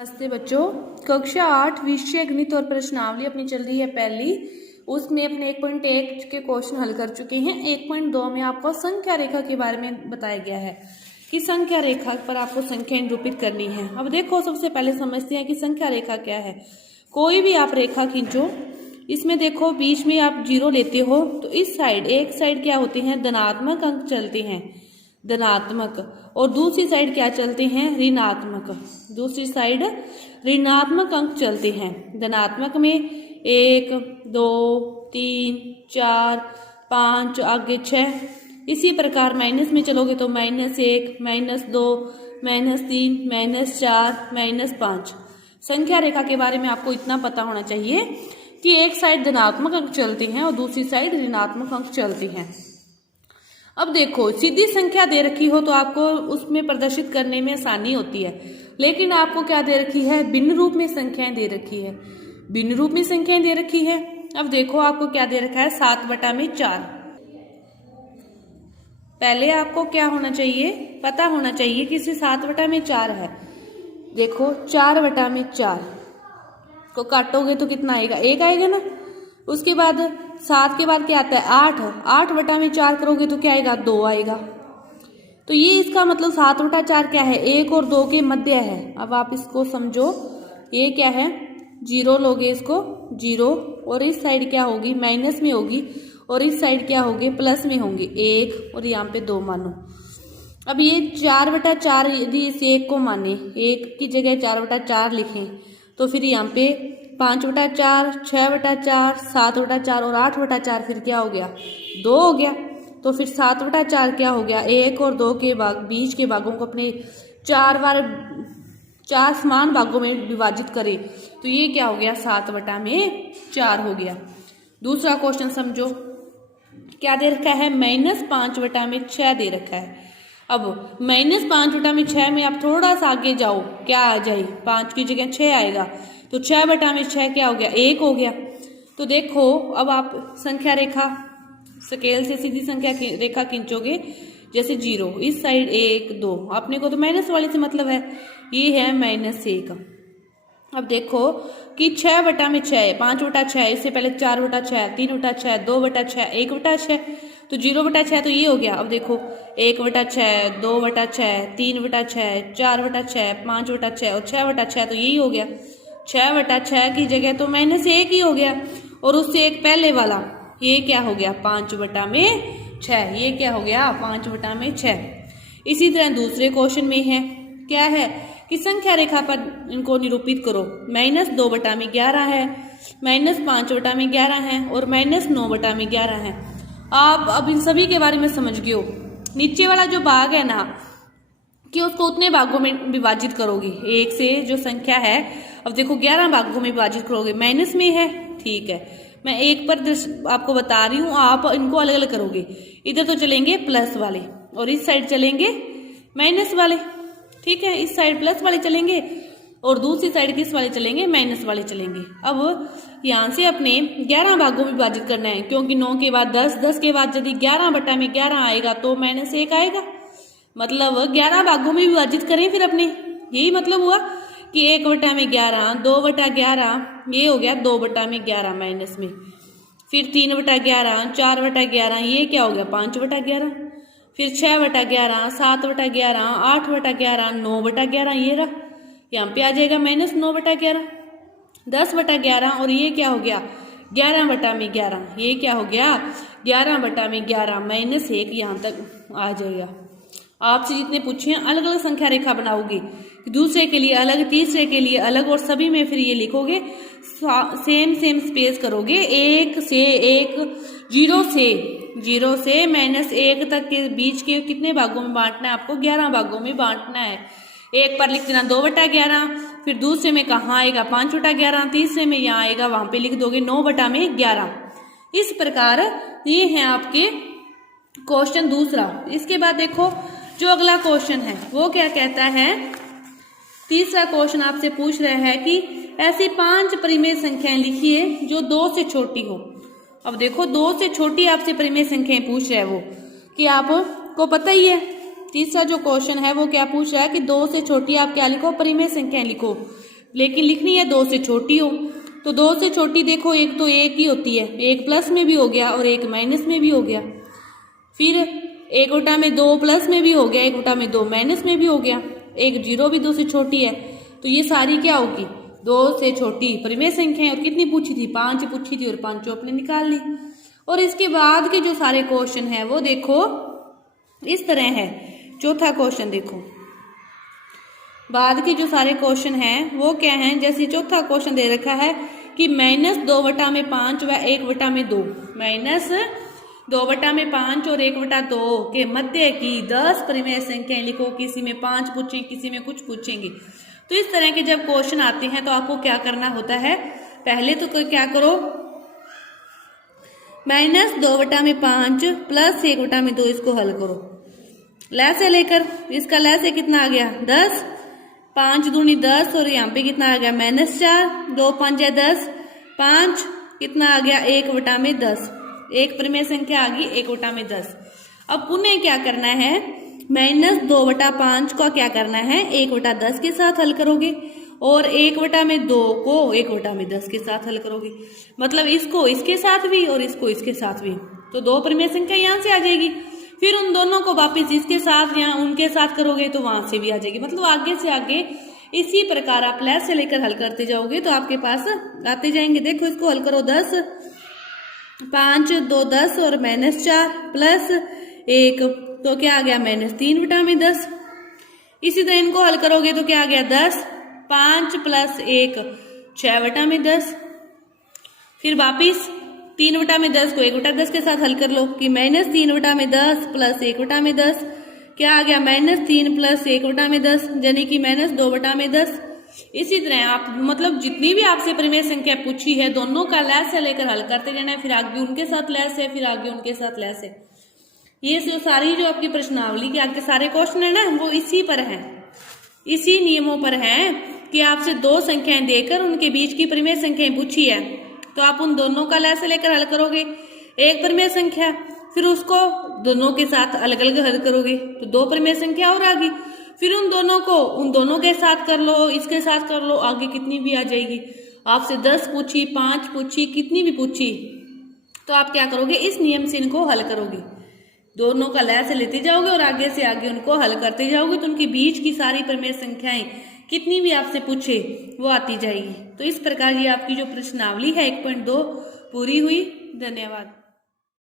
नमस्ते बच्चों, कक्षा 8 विषय गणित और प्रश्नावली अपनी चल रही है पहली। उसमें अपने 1.1 के क्वेश्चन हल कर चुके हैं। 1.2 में आपको संख्या रेखा के बारे में बताया गया है कि संख्या रेखा पर आपको संख्या निरूपित करनी है। अब देखो, सबसे पहले समझते हैं कि संख्या रेखा क्या है। कोई भी आप रेखा खींचो, इसमें देखो बीच में आप 0 लेते हो तो इस साइड एक साइड क्या होते हैं, धनात्मक अंक चलते हैं, धनात्मक, और दूसरी साइड क्या चलते हैं, ऋणात्मक। दूसरी साइड ऋणात्मक अंक चलते हैं। धनात्मक में 1 2 3 4 5 आगे 6। इसी प्रकार माइनस में चलोगे तो -1 -2 -3 -4 -5। संख्या रेखा के बारे में आपको इतना पता होना चाहिए कि एक साइड धनात्मक अंक चलते हैं और दूसरी साइड ऋणात्मक अंक चलते हैं। अब देखो, सीधी संख्या दे रखी हो तो आपको उसमें प्रदर्शित करने में आसानी होती है, लेकिन आपको क्या दे रखी है, भिन्न रूप में संख्याएं दे रखी है। भिन्न रूप में संख्याएं दे रखी है। अब देखो, आपको क्या दे रखा है, 7/4। पहले आपको क्या होना चाहिए, पता होना चाहिए कि इसे 7/4 है। देखो 4/4 को काटोगे तो कितना आएगा, 1 आएगा ना। उसके बाद 7 के बाद क्या आता है, 8। 8/4 करोगे तो क्या आएगा, 2 आएगा। तो ये इसका मतलब 7/4 क्या है, 1 और 2 के मध्य है। अब आप इसको समझो, ये क्या है, 0 लोगे इसको 0, और इस साइड क्या होगी, माइनस में होगी, और इस साइड क्या होगी, प्लस में होंगी, 1 और यहाँ पे 2 मानो। अब ये 4/4 यदि इस 1 को माने, 1 की जगह 4/4 लिखें तो फिर यहाँ पे 5/4 6/4 7/4 और 8/4 फिर क्या हो गया, 2 हो गया। तो फिर 7/4 क्या हो गया, 1 और 2 के बीच के भागों को अपने 4 समान भागों में विभाजित करें तो ये क्या हो गया, 7/4 हो गया। दूसरा क्वेश्चन समझो, क्या दे रखा है, -5/6 दे रखा है। अब -5/6 में आप थोड़ा सा आगे जाओ, क्या आ जाए, 5 की जगह 6 आएगा, तो 6/6 क्या हो गया, 1 हो गया। तो देखो, अब आप संख्या रेखा स्केल से सीधी संख्या रेखा खींचोगे, जैसे 0 इस साइड 1 2, अपने को तो माइनस वाले से मतलब है, ये है -1। अब देखो कि 6/6 5/6, इससे पहले 4/6 3/6 2/6 1/6, तो 0/6 तो ये हो गया। अब देखो 1/6 2/6 3/6 4/6 5/6 और 6/6 तो यही हो गया। 6/6 की जगह तो -1 ही हो गया, और उससे एक पहले वाला ये क्या हो गया, 5/6। ये क्या हो गया, 5/6। इसी तरह दूसरे क्वेश्चन में है, क्या है कि संख्या रेखा पर इनको निरूपित करो। -2/11 है, -5/11 है और -9/11 है। आप अब इन सभी के बारे में समझ गए हो। नीचे वाला जो भाग है ना, कि उसको उतने भागों में विभाजित करोगे, 1 से जो संख्या है, अब देखो 11 भागों में विभाजित करोगे, माइनस में है, ठीक है, मैं एक पर आपको बता रही हूँ, आप इनको अलग अलग करोगे। इधर तो चलेंगे प्लस वाले और इस साइड चलेंगे माइनस वाले, ठीक है, इस साइड प्लस वाले चलेंगे और दूसरी साइड किस वाले चलेंगे, माइनस वाले चलेंगे। अब यहाँ से अपने 11 भागों में विभाजित करना है, क्योंकि 9 के बाद 10, 10 के बाद यदि 11/11 आएगा तो -1 आएगा, मतलब 11 भागों में विभाजित करें फिर अपने, यही मतलब हुआ कि 1/11 2/11, ये हो गया 2/11 माइनस में, फिर 3/11 4/11, ये क्या हो गया, 5/11, फिर 6/11 7/11 8/11 9/11, ये रहा, यहाँ पे आ जाएगा -9/11 10/11, और ये क्या हो गया, 11/11, ये क्या हो गया, 11/11 -1, यहाँ तक आ जाएगा। आपसे जितने पूछे हैं अलग अलग संख्या रेखा बनाओगे, दूसरे के लिए अलग, तीसरे के लिए अलग, और सभी में फिर ये लिखोगे, सेम स्पेस करोगे, 1 से 1 0 से -1 तक के बीच के कितने भागों में बांटना है आपको, 11 भागों में बांटना है। एक पर लिख देना 2/11, फिर दूसरे में कहाँ आएगा 5/11, तीसरे में यहाँ आएगा, वहां पे लिख दोगे 9/11। इस प्रकार ये है आपके क्वेश्चन दूसरा। इसके बाद देखो जो अगला क्वेश्चन है वो क्या कहता है, तीसरा क्वेश्चन आपसे पूछ रहा है कि ऐसी 5 परिमेय संख्याएं लिखिए जो 2 से छोटी हो। अब देखो 2 से छोटी आपसे परिमेय संख्याएं पूछ रहा है वो, कि आपको पता ही है तीसरा जो क्वेश्चन है वो क्या पूछ रहा है कि 2 से छोटी आप क्या लिखो, परिमेय संख्या लिखो, लेकिन लिखनी है 2 से छोटी हो। तो 2 से छोटी देखो, एक तो एक ही होती है, एक प्लस में भी हो गया और एक माइनस में भी हो गया, फिर 1 बटा में 2 प्लस में भी हो गया, 1 बटा में 2 माइनस में भी हो गया, एक 0 भी 2 से छोटी है। तो ये सारी क्या होगी, 2 से छोटी परिमेय संख्या है। और कितनी पूछी थी, 5 पूछी थी और 5 आपने निकाल ली। और इसके बाद के जो सारे क्वेश्चन है वो देखो इस तरह है। चौथा क्वेश्चन देखो, बाद के जो सारे क्वेश्चन हैं वो क्या हैं। जैसे चौथा क्वेश्चन दे रखा है कि -2 बटा में 5 व 1 बटा में 2, -2 बटा में 5 और 1 बटा 2 के मध्य की 10 परिमेय संख्याएं लिखो। किसी में 5 पूछेंगे, किसी में कुछ पूछेंगे। तो इस तरह के जब क्वेश्चन आते हैं तो आपको क्या करना होता है, पहले तो क्या करो, -2 बटा में 5 प्लस 1 बटा में 2 इसको हल करो लैसे लेकर। इसका लैसे कितना आ गया 10, 5 दूनी 10 और यहाँ पे कितना आ गया -4, 2 5 है 10, 5 कितना आ गया 1 बटा में 10, एक परिमेय संख्या आ गई 1 बटा में 10। अब पुनः क्या करना है, -2 बटा 5 को क्या करना है 1 बटा 10 के साथ हल करोगे और 1 बटा में 2 को 1 बटा में 10 के साथ हल करोगे। मतलब इसको इसके साथ भी और इसको इसके साथ भी, तो 2 परिमेय संख्या यहाँ से आ जाएगी। फिर उन दोनों को वापिस इसके साथ या उनके साथ करोगे तो वहां से भी आ जाएगी। मतलब आगे से आगे इसी प्रकार आप लैस से लेकर हल करते जाओगे तो आपके पास आते जाएंगे। देखो इसको हल करो, 10 5 2 10 और -4 प्लस 1 तो क्या आ गया -3 बटा में 10। इसी तरह इनको हल करोगे तो क्या आ गया 10, 5 प्लस 1 6 बटा में 10। फिर वापिस 3 बटा में 10 को 1 बटा 10 के साथ हल कर लो कि -3 बटा में 10 प्लस 1 बटा में 10 क्या आ गया -3 प्लस 1 बटा में 10 यानी कि -2 बटा में 10। इसी तरह आप मतलब जितनी भी आपसे परिमेय संख्या पूछी है दोनों का लैस से लेकर हल करते जाना है। फिर आगे उनके साथ लैस है, फिर आगे उनके साथ लैस है। ये जो सारी जो आपकी प्रश्नावली के आगे सारे क्वेश्चन है ना वो इसी पर है, इसी नियमों पर है कि आपसे 2 संख्याएं देकर उनके बीच की परिमेय संख्याएं पूछी है तो आप उन दोनों का लैस लेकर हल करोगे एक परिमेय संख्या, फिर उसको दोनों के साथ अलग अलग हल करोगे तो 2 परिमेय संख्या और आ गई। फिर उन दोनों के साथ कर लो, इसके साथ कर लो, आगे कितनी भी आ जाएगी। आपसे 10 पूछी, 5 पूछी, कितनी भी पूछी तो आप क्या करोगे, इस नियम से इनको हल करोगे। दोनों का लैस लेते जाओगे और आगे से आगे उनको हल करते जाओगे तो उनके बीच की सारी परिमेय संख्याएं कितनी भी आपसे पूछे वो आती जाएगी। तो इस प्रकार ये आपकी जो प्रश्नावली है 1.2 पूरी हुई। धन्यवाद।